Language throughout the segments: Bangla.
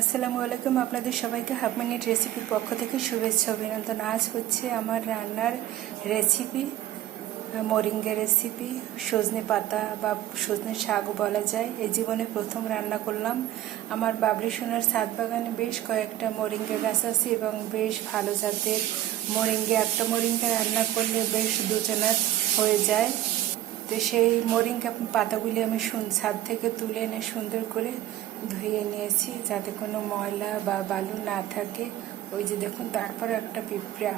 আসসালামু আলাইকুম। আপনাদের সবাইকে হাফ মিনিট রেসিপির পক্ষ থেকে শুভেচ্ছা অভিনন্দন। আজ হচ্ছে আমার রান্নার রেসিপি মোরিঙ্গা রেসিপি, সজনে পাতা বা সজনে শাকও বলা যায়। এই জীবনে প্রথম রান্না করলাম। আমার বাবলি সোনার ছাদ বাগানে বেশ কয়েকটা মোরিঙ্গা গাছ আছে এবং বেশ ভালো জাতের মোরিঙ্গা। একটা মোরিঙ্গা রান্না করলে বেশ দুজনার হয়ে যায়। তো সেই মোরিঙ্গা পাতাগুলি আমি ছাদ থেকে তুলে এনে সুন্দর করে ধুয়ে নিয়েছি যাতে কোনো ময়লা বা বালু না থাকে। ওই যে দেখুন, তারপর একটা পিঁপড়া।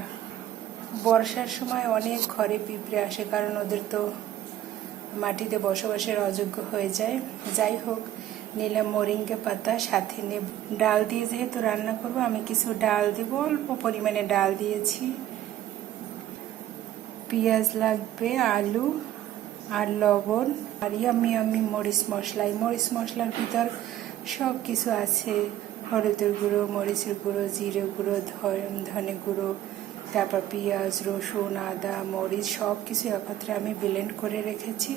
বর্ষার সময় অনেক ঘরে পিঁপড়ে আসে, কারণ ওদের তো মাটিতে বসবাসের অযোগ্য হয়ে যায়। যাই হোক, নিলাম মোরিঙ্গা পাতা, সাথে নেব ডাল দিয়ে, যেহেতু রান্না করব আমি কিছু ডাল দেবো, অল্প পরিমাণে ডাল দিয়েছি। পেঁয়াজ লাগবে, আলু আর লবণ আর ইয়ামি মরিচ মশলা। এই মরিচ মশলার ভিতর সব কিছু আছে: হলুদের গুঁড়ো, মরিচের গুঁড়ো, জিরে গুঁড়ো, ধনে গুঁড়ো, তারপর পেঁয়াজ, রসুন, আদা, মরিচ সব কিছু একত্রে আমি ব্লেন্ড করে রেখেছি।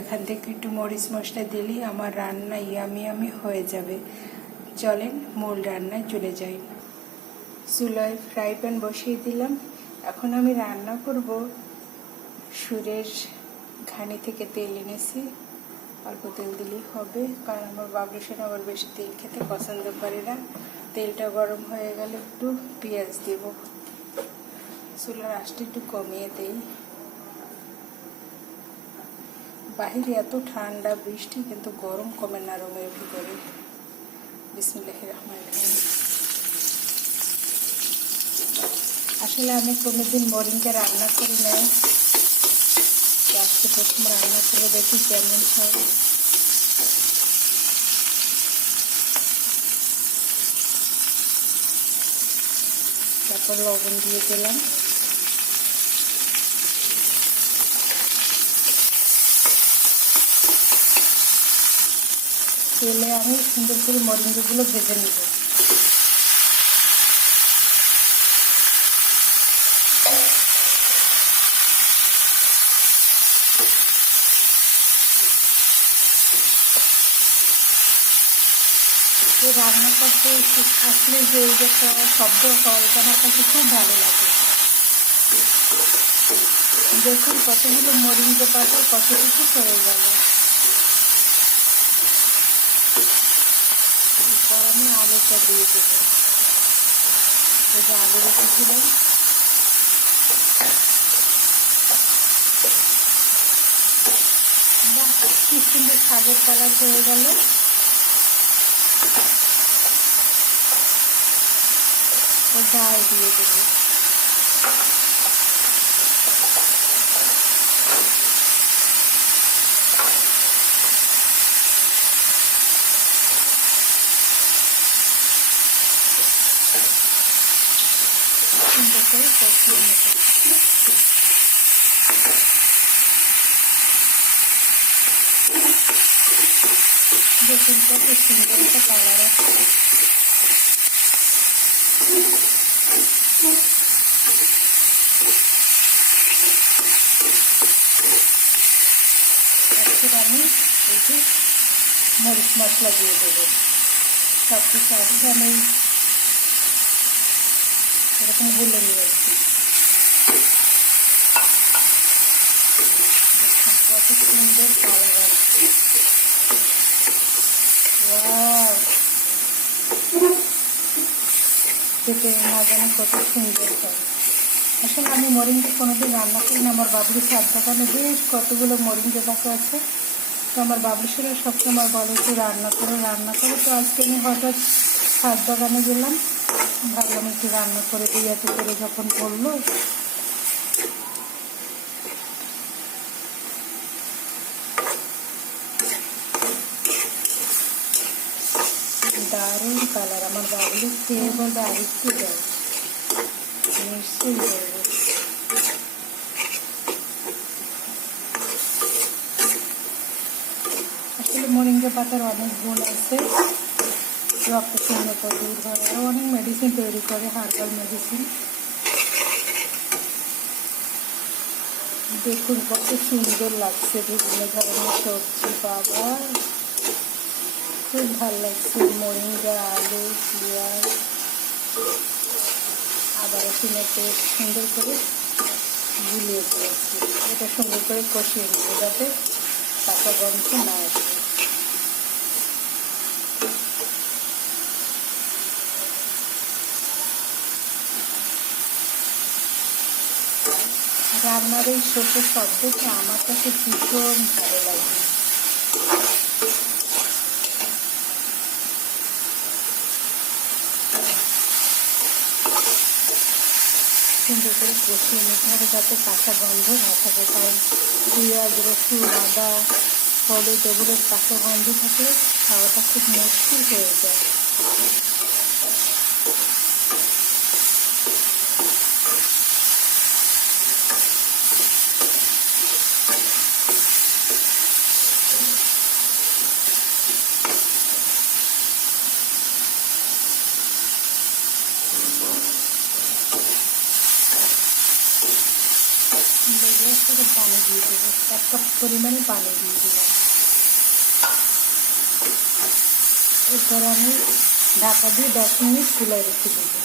এখান থেকে একটু মরিচ মশলা দিলেই আমার রান্না ইয়ামি হয়ে যাবে। চলেন মূল রান্নায় চলে যাই। চুলায় ফ্রাই প্যান বসিয়ে দিলাম। এখন আমি রান্না করব। সুরের ঘানি থেকে তেল এনেছি, অল্প তেল দিলেই হবে, কারণ আমার বাবলু সোনা আবার বেশি তেল খেতে পছন্দ করে না। তেলটা গরম হয়ে গেলে একটু পেঁয়াজ দেব। চুলার আঁচটা একটু কমিয়ে দেই। বাহিরে এত ঠান্ডা বৃষ্টি, কিন্তু গরম কমে না রুমের ভিতরে। বিসমিল্লাহির রহমানির রহিম। আসলে আমি কোনোদিন মোরিঙ্গা রান্না করি নাই, আজকে প্রথম রান্না করে দেখি কেমন হয়। তারপর লবণ দিয়ে দিলাম। তেলে আমি সুন্দর করে মোরিঙ্গাগুলো ভেজে নেব। রান্না করতে আসলে যে এই যে শব্দ হয়, আমার কাছে খুব ভালো লাগে। দেখুন কতগুলো মোরিঙ্গা পাতা কত কিছু হয়ে গেল। এরপর আমি আলুটা দিয়ে দেবো। এই যে আলু রেখেছিলাম, বাহ কি সুন্দর শাকের কালার হয়ে গেল। ডাল দিয়ে দেবো। সুন্দর করে কষিয়ে নেব। দেখুন কত সুন্দর একটা কালার আছে। তারপর আমি এই যে মরিচ মশলা দিয়ে দেবো। সব কিছু আছে, আমি এরকম গুলে নিয়েছি। কত সুন্দর কালার আছে। খেতে না জানি কত সুন্দর হয়। আসলে আমি মোরিঙ্গা কোনোদিন রান্না করি না। আমার বাবলুর ছাদ বাগানে বেশ কতগুলো মোরিঙ্গা গাছ আছে। তো আমার বাবলু সোনা সবসময় বলে একটু রান্না করো। তো আজকে আমি হঠাৎ ছাদ বাগানে গেলাম, ভাবলাম একটু রান্না করে দিই। এত করে যখন পড়লো, দারুণ কালার। আমার বাবলু খেয়ে বলবে আরেকটু দেয়, নিশ্চয়ই দেবো। আসলে মোরিঙ্গা পাতার অনেক গুণ আছে। রক্ত শূন্যতা দূর হয়, আরও অনেক মেডিসিন তৈরি করে, হার্বাল মেডিসিন। দেখুন কত সুন্দর লাগছে বিভিন্ন ধরনের সবজি। বাবা খুব ভালো লাগছে। মোরিঙ্গা, আলু, পেঁয়াজ, আদা রসুনের পেস্ট সুন্দর করে গুলিয়ে দিয়েছি। এটা সুন্দর করে কষিয়ে নেব যাতে কাঁচা গন্ধ না আসে। রান্নার এই ছোটো শব্দটা আমার কাছে ভীষণ ভালো লাগে। সুন্দর করে কষিয়ে নিতে হবে যাতে কাঁচা গন্ধ না থাকে, কারণ পেঁয়াজ, রসুন, আদা, হলুদ এগুলোর কাঁচা গন্ধ থাকলে খাওয়াটা খুব মুশকিল হয়ে যায়। পানি দিয়ে দেবো, 1 কাপ পরিমাণে পানি দিয়ে দিলাম। এরপর আমি ঢাকা দিয়ে 10 মিনিট চুলায় রেখে দেবো।